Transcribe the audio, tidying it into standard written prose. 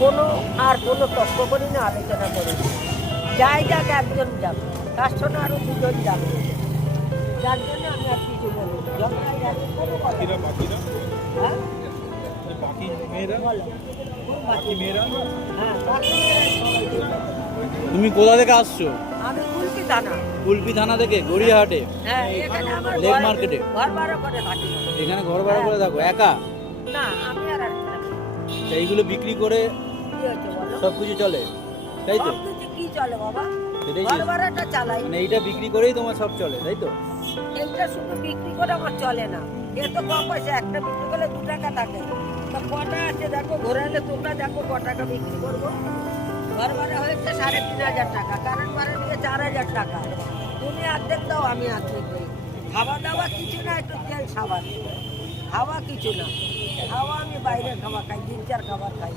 কোনো আর কোনো তর্ক করি না, আলোচনা করি না। যাই যাক একজন যাবে, তার সঙ্গে আরও দুজন যাবে, যার জন্য আমি আর কিছু বলি না। ঝগড়ায় যাবে কোনো কথা বাকিরা না। বাকিরা হ্যাঁ বাকি মেয়েরা বলো বাকি মেয়েরা হ্যাঁ বাকি মেয়েরা সবাই দেখবে। তুমি কোথা থেকে আসছো? আমি কুলকি থানা। কুলপি থানা থেকে গড়িয়াহাটে হ্যাঁ এখানে আমার লেক ঘর- মার্কেটে? ঘর ভাড়া করে থাকি। এখানে ঘর ভাড়া করে থাকো একা? না আমি আর আসি না। তা এইগুলো বিক্রি করে কি হচ্ছে বলো? সব কিছু চলে, তাই তো? সবকিছু কি চলে বাবা? সেটাই ঘর তো। ভাড়াটা চালাই। মানে এইটা বিক্রি করেই তোমার সব চলে, তাই তো? এইটা শুধু বিক্রি করে আমার চলে না। এ তো কম পয়সা, একটা বিক্রি করলে 2 টাকা থাকে। তো কটা আছে দেখো, ঘুরে এলে তোমরা দেখো ক টাকা বিক্রি করবো। ঘর ভাড়া হয়েছে 3,500 টাকা, কারেন্ট ভাড়া নিয়ে 4,000 টাকা। তুমি অর্ধেক দাও, আমি অর্ধেক দিই। খাওয়া দাওয়া কিছু না, একটু তেল সাবান, খাওয়া কিছু না। খাওয়া আমি বাইরে খাওয়া খাই, 3-4 খাবার খাই।